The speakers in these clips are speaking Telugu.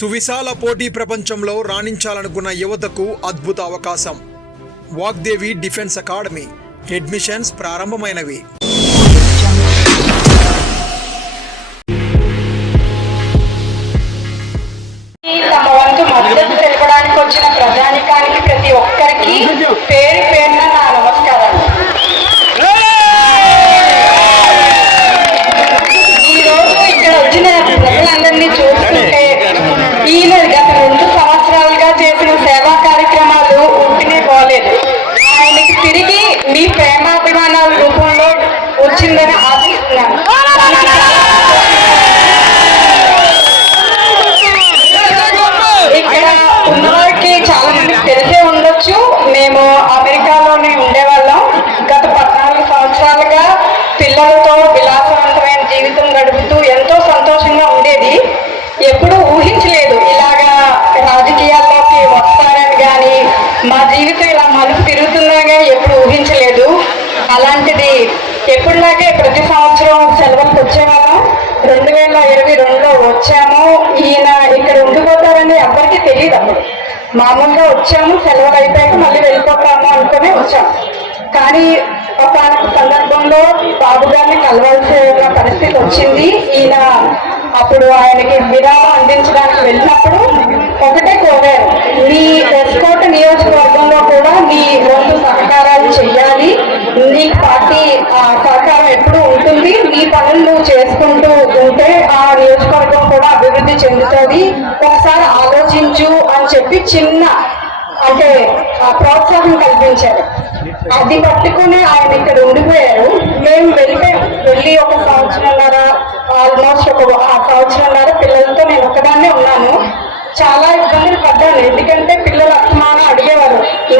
సువిశాల పోటీ ప్రపంచంలో రాణించాలనుకున్న యువతకు అద్భుత అవకాశం. Vagdevi defence academy. అడ్మిషన్స్ ప్రారంభమైనవి. తమ వంతు మద్దతు తెలపడానికి వచ్చిన ప్రజానికానికి ప్రతి ఒక్కరికి పేరు వచ్చిందని ఆశిస్తున్నాను ఇక్కడ ఉన్నవారికి చాలా మందికి తెలిసే ఉండొచ్చు. మేము అమెరికాలోనే ఉండేవాళ్ళం. గత పద్నాలుగు సంవత్సరాలుగా పిల్లలతో విలాసవంతమైన జీవితం గడుపుతూ ఎంతో సంతోషంగా ఉండేది. ఎప్పుడూ ఊహించలేదు ఇలాగా రాజకీయాల్లోకి వస్తారని కానీ మా జీవితం ఇలా మలుపు తిరుగుతుందని ఎప్పుడు ఊహించలేదు. అలాంటిది ఎప్పుడులాగే ప్రతి సంవత్సరం సెలవులకు వచ్చేవాళ్ళం. రెండు వేల ఇరవై రెండులో వచ్చాము. ఈయన ఇక్కడ ఉండిపోతారని ఎవరికి తెలియదు అప్పుడు. మామూలుగా వచ్చాము సెలవులు అయిపోయాక మళ్ళీ వెళ్ళిపోతాము అనుకునే వచ్చాము కానీ ఒక సందర్భంలో బాబు గారిని కలవాల్సిన పరిస్థితి వచ్చింది. ఈయన అప్పుడు ఆయనకి విరామం అందించడం వెళ్ళినప్పుడు ఒకటే కోరారు నీ ఎస్కోట నియోజకవర్గంలో కూడా నీ వంతు సహకారాలు చెయ్యాలి నీ పార్టీ ఆ, సహకారం ఎప్పుడు ఉంటుంది నీ పనులు చేసుకుంటూ ఉంటే ఆ నియోజకవర్గం కూడా అభివృద్ధి చెందుతుంది. ఒకసారి ఆలోచించు అని చెప్పి చిన్న అంటే ఆ ప్రోత్సాహం కల్పించారు. అది పట్టుకుని ఆయన ఇక్కడ ఉండిపోయారు. మేము వెళ్తే వెళ్ళి ఒక సంవత్సరంన్నర ఆల్మోస్ట్ ఒక సంవత్సరంన్నర పిల్లలతో నేను ఒకదాన్నే ఉన్నాను. చాలా ఇబ్బందులు పడ్డాను. ఎందుకంటే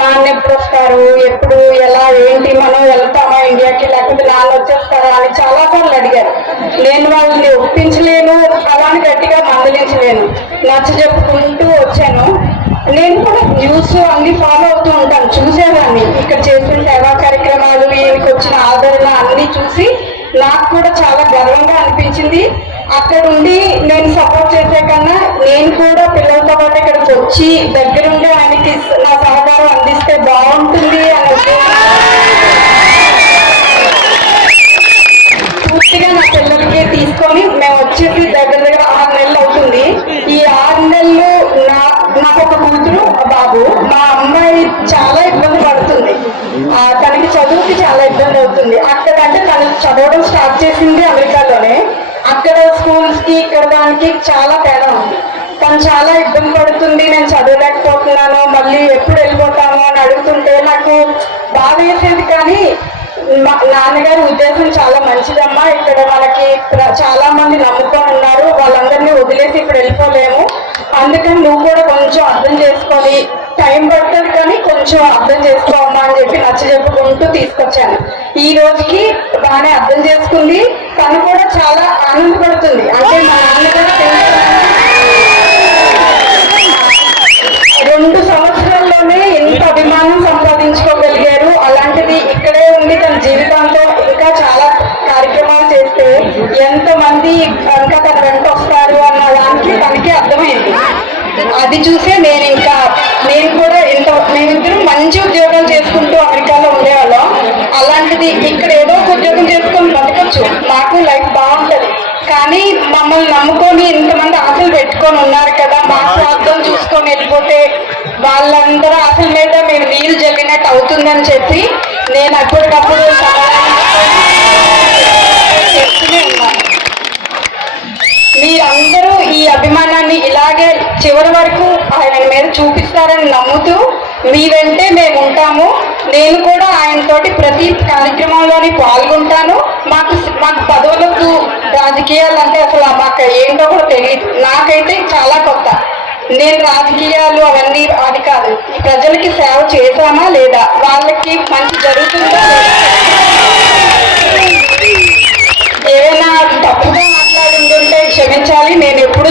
అడిగేవారు నాన్న ఎప్పుడు వస్తారు ఎప్పుడు ఎలా ఏంటి మనం వెళ్తామా ఇండియాకి? లేకపోతే నాన్న వచ్చేస్తారా అని చాలా సార్లు అడిగారు. నేను వాళ్ళని ఒప్పించలేను అలాని గట్టిగా మందలించలేను. నచ్చ చెప్పుకుంటూ వచ్చాను. నేను కూడా న్యూస్ అన్ని ఫాలో అవుతూ ఉంటాను చూసేదాన్ని. ఇక్కడ చేసిన సేవా కార్యక్రమాలు ఈయనకి వచ్చిన ఆదరణ అన్ని చూసి నాకు కూడా చాలా గర్వంగా అనిపించింది. అక్కడ ఉండి నేను సపోర్ట్ చేసే కన్నా నేను కూడా పిల్లలతో ఇక్కడికి వచ్చి దగ్గరుండి ఆయనకి నా సహకారం అందిస్తే బాగుంటుంది అని పూర్తిగా నా పిల్లలకి తీసుకొని మేము వచ్చేసి దగ్గర దగ్గర ఆరు నెలలు అవుతుంది. ఈ ఆరు నెలలు నా నాకు ఒక కూతురు బాబు. మా అమ్మాయి చాలా ఇబ్బంది పడుతుంది. తనకి చదువుకి చాలా ఇబ్బంది అవుతుంది. అక్కడ అంటే తను చదవడం స్టార్ట్ చేసింది అమెరికాలోనే. అక్కడ స్కూల్స్కి ఇక్కడ దానికి చాలా తేడా ఉంది. తను చాలా ఇబ్బంది పడుతుంది నేను చదవలేకపోతున్నాను మళ్ళీ ఎప్పుడు వెళ్ళిపోతాము అని అడుగుతుంటే నాకు బాధ వేసేది. కానీ మా నాన్నగారి ఉద్దేశం చాలా మంచిదమ్మా. ఇక్కడ మనకి చాలా మంది నమ్ముకొని ఉన్నారు. వాళ్ళందరినీ వదిలేసి ఇక్కడ వెళ్ళిపోలేము. అందుకని నువ్వు కూడా కొంచెం అర్థం చేసుకొని టైం పడుతుంది కానీ కొంచెం అర్థం చేసుకోమ్మా అని చెప్పి నచ్చ చెప్పుకుంటూ తీసుకొచ్చాను. ఈ రోజుకి బాగానే అర్థం చేసుకుంది. తను కూడా చాలా ఆనందపడుతుంది. అంటే మా నాన్నగారు అది చూసే నేను ఇంకా నేను కూడా ఇంత మేమిద్దరం మంచి ఉద్యోగాలు చేసుకుంటూ అమెరికాలో ఉండేవాళ్ళం. అలాంటిది ఇక్కడ ఏదో ఒక ఉద్యోగం చేసుకొని బతకచ్చు. మాకు లైఫ్ బాగుంటుంది. కానీ మమ్మల్ని నమ్ముకొని ఇంతమంది ఆశలు పెట్టుకొని ఉన్నారు కదా మా స్వార్థం చూసుకొని వెళ్ళిపోతే వాళ్ళందరూ ఆశల మీద మేము నీళ్ళు జల్లినట్టు అవుతుందని చెప్పి నేను అప్పటికప్పుడు ఉన్నాను. మీరందరూ అభిమానాన్ని ఇలాగే చివరి వరకు ఆయన మీద చూపిస్తారని నమ్ముతూ మీ వెంటే మేము ఉంటాము. నేను కూడా ఆయనతోటి ప్రతి కార్యక్రమంలోని పాల్గొంటాను. మాకు మాకు పదవులకు రాజకీయాలు అంటే అసలు మాకు ఏంటో కూడా తెలియదు నాకైతే చాలా కొత్త. నేను రాజకీయాలు అవన్నీ అది కాదు. ప్రజలకి సేవ చేశామా లేదా? వాళ్ళకి మంచి జరుగుతుందా లేదా? మార్చాలి. నేను ఎప్పుడు